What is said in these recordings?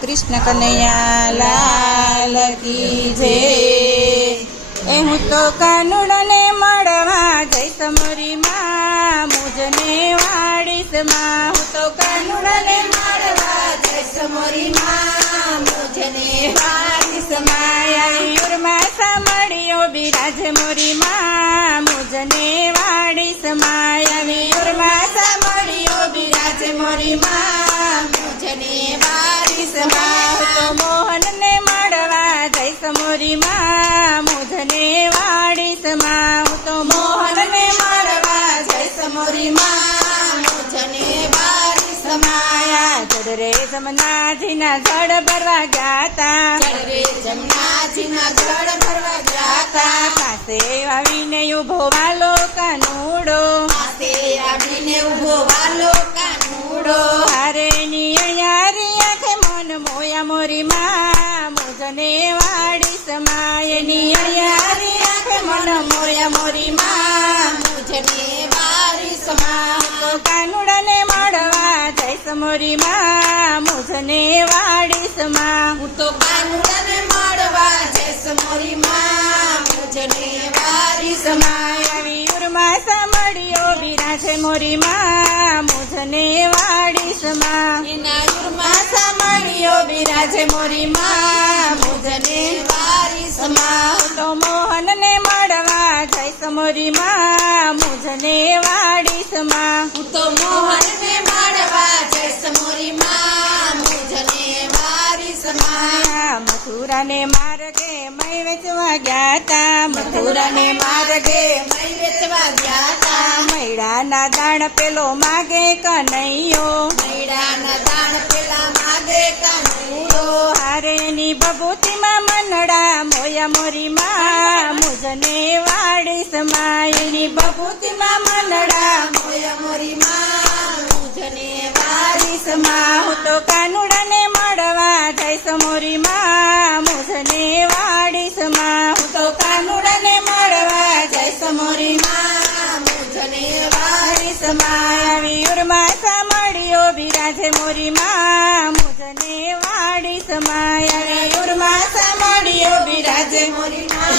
કૃષ્ણ કનૈયા લાલ કી જય। એ હું તો કાનુડાને મળવા જઈશ મોરી માં મુજને વાડીશ માં। હું તો કાનુડાને મળવા જઈશ મોરી માં મુજને વાડીશ માં। આવી ઉર્મા સાંભળ્યો બિરાજ મોરી માં મુજને વાડીશ માં। આવી ઉર્મા સાંભળ્યો બિરાજ મોરી માં મુજને વાડીશ માં। હું તો મોહનને મળવા જઈશ મોરી માં મુજને વાડીશ માં। હું તો મોહનને મળવા જઈશ મોરી માં મુજને વાડીશ માં। ચડ રે જમનાજીના જળ ભરવા ગ્યાતા, ચડ રે જમનાજીના જળ ભરવા ગ્યાતા। પાસે આવીને ઉભો વાલો કાનુડો, પાસે આવીને ઉભો વાલો કાનુડો। હારે નિયણિયારી આંખે મન મોયા મોરી માં મુજને વાડીશ માં। એની અણિયારી આંખે મન મોયા મોરી માં મુજને વાડીશ માં। તો કાનુડાને મળવા જઈશ મોરી માં મુજને વાડીશ માં। હું તો કાનુડાને મળવા જઈશ મોરી માં મુજને વાડીશ માં। આવી ઉર્મા સાંભળ્યો બિરાજે મોરી માં મુજને વાડીશ માં। એના ઉર્મા સાંભળ્યો બિરાજે મોરી માં મુજને વાડીશ માં। હું તો મોહનને મળવા જઈશ મોરી માં મુજને વાડીશ માં। હું તો મોહનને મળવા જઈશ મોરી માં મુજને વાડીશ માં। મથુરાને માર્ગે મય વેચવા ગ્યાતા, મથુરાને માર્ગે મય વેચવા ગ્યાતા। મૈડાના દાણ પેલો માગે કનૈયો, મૈડાના દાણ પેલા માગે કનૈયો। હારેની બબૂતીમાં મનડા મોયા મોરી માં મુજને વાડીશ માં। એની બબૂતીમાં મનડા મોયા મોરી માં મુજને વાડીશ માં। હું તો કાનુડાને મળવા જઈશ મોરી માં મુજને વાડીશ માં। હું તો કાનુડાને મળવા જઈશ મોરી માં મુજને વાડીશ માં। આવી ઉર્મા સાંભળ્યો બિરાજે મોરી માં મુજને વાડીશ માં। આવી ઉર્મા સાંભળ્યો બિરાજે મોરી માં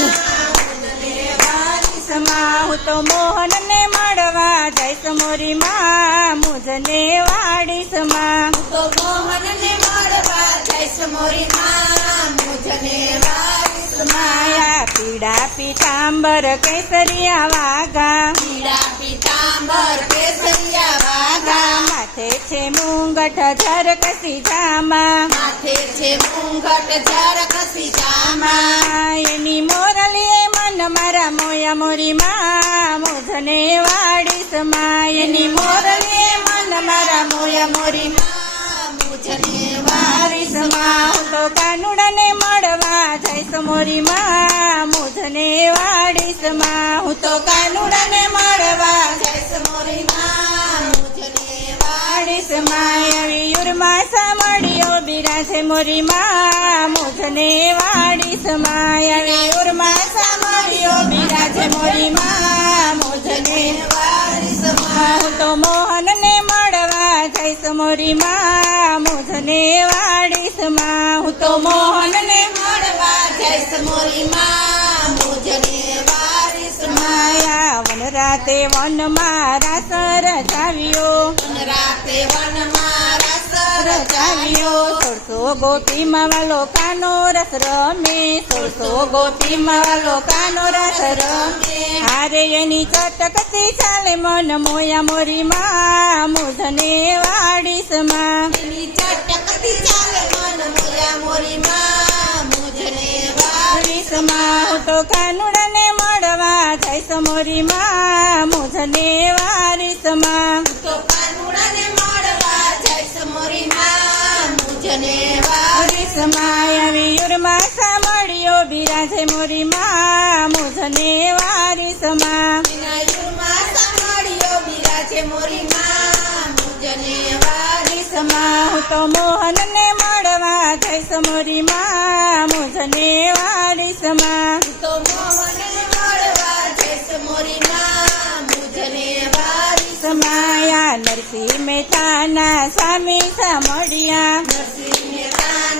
મુજને વાડીશ માં। હું તો મોહનને મળવા જઈશ મોરી માં મુજને વાડીશ માં। હું તો મોહનને મળવા જઈશ મોરી માં મુજને વાડીશ માં। પીડા પીતાંબર કેસરિયા વાગા, પીડા પીતાંબર કેસરિયા વાગા। માથે છે મુંગટ ઝરકસી જામા, માથે છે મુંગટ ઝરકસી જામા। એની મોરલીએ મન મારા મોયા મોરી માં મુજને વાડીશ માં। એની મોરલીએ મન મારા મોયા મોરી માં મુજને વાડીશ માં। હું તો કાનુડાને મળવા જઈશ મોરી માં મુજને વાડીશ માં। હું તો કાનુડાને મળવા જઈશ મોરી માં મુજને વાડીશ માં। આવી ઉર્મા સાંભળ્યો બિરાજે મોરી માં મુજને વાડીશ માં। આવી ઉર્મા સાંભળ્યો બિરાજે મોરી માં મુજને વાડીશ માં। હું તો મોહનને મળવા જઈશ મોરી માં મુજને વાડીશ માં। હું તો મોહનને મળવા જઈશ મોરી માં મુજને વાડીશ માં। વન રાતે વનમાં રાસ રચાવ્યો, વન રાતે વનમાં રાસ રચાવ્યો। 16 ગોપીમાં વાલો કાનો રસ રમે, 16 ગોપીમાં વાલો કાનો રસ રમે। હારે એની ચટકતી ચાલે મન મોયા મોરી માં મુજને વાડીશ માં। એની ચટકતી ચાલે મન મોયા મોરી માં મુજને વાડીશ માં। હું તો કાનુડાને મળવા જઈશ મોરી માં મુજને વાડીશ માં। હું તો કાનુડાને મળવા જઈશ મોરી માં મુજને વાડીશ માં। આવી ઉર્મા સાંભળ્યો બિરાજે મોરી માં મુજને વાડીશ માં। એના ઉર્મા સાંભળ્યો બિરાજે મોરી માં મુજને વાડીશ માં। હું તો મોહનને મળવા જઈશ મોરી માં મુજને વાડીશ માં। હું તો મોહનને મળવા જઈશ મોરી માં મુજને વાડીશ માં। નરસિંહ મહેતાના સ્વામી સાંભળ્યા, નરસિંહ મહેતાના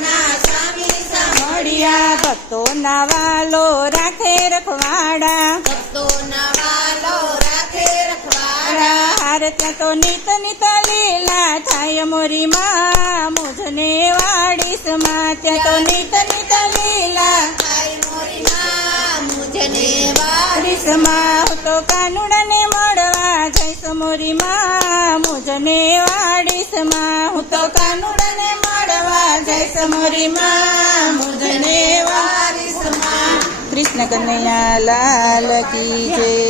ભક્તોના વાલો રાખે રખવાડા ભક્તોના વાલો રાખે રખવાડા હાર ત્યાં તો નિત નિત લીલા થાય મોરી માં મુજને વાડીસમાં ત્યાં તો નિત નિત લીલા થાય મોરી માં મુજને વાડીસમાં વાડીસમાં હું તો કાનુડાને મળવા જઈશ મોરી માં મુજને વાડીસમાં હું તો કાનુડાને મળવા જઈશ મોરી માં મુજને વાડીસમાં કૃષ્ણ કનૈયા લાલ કી જય.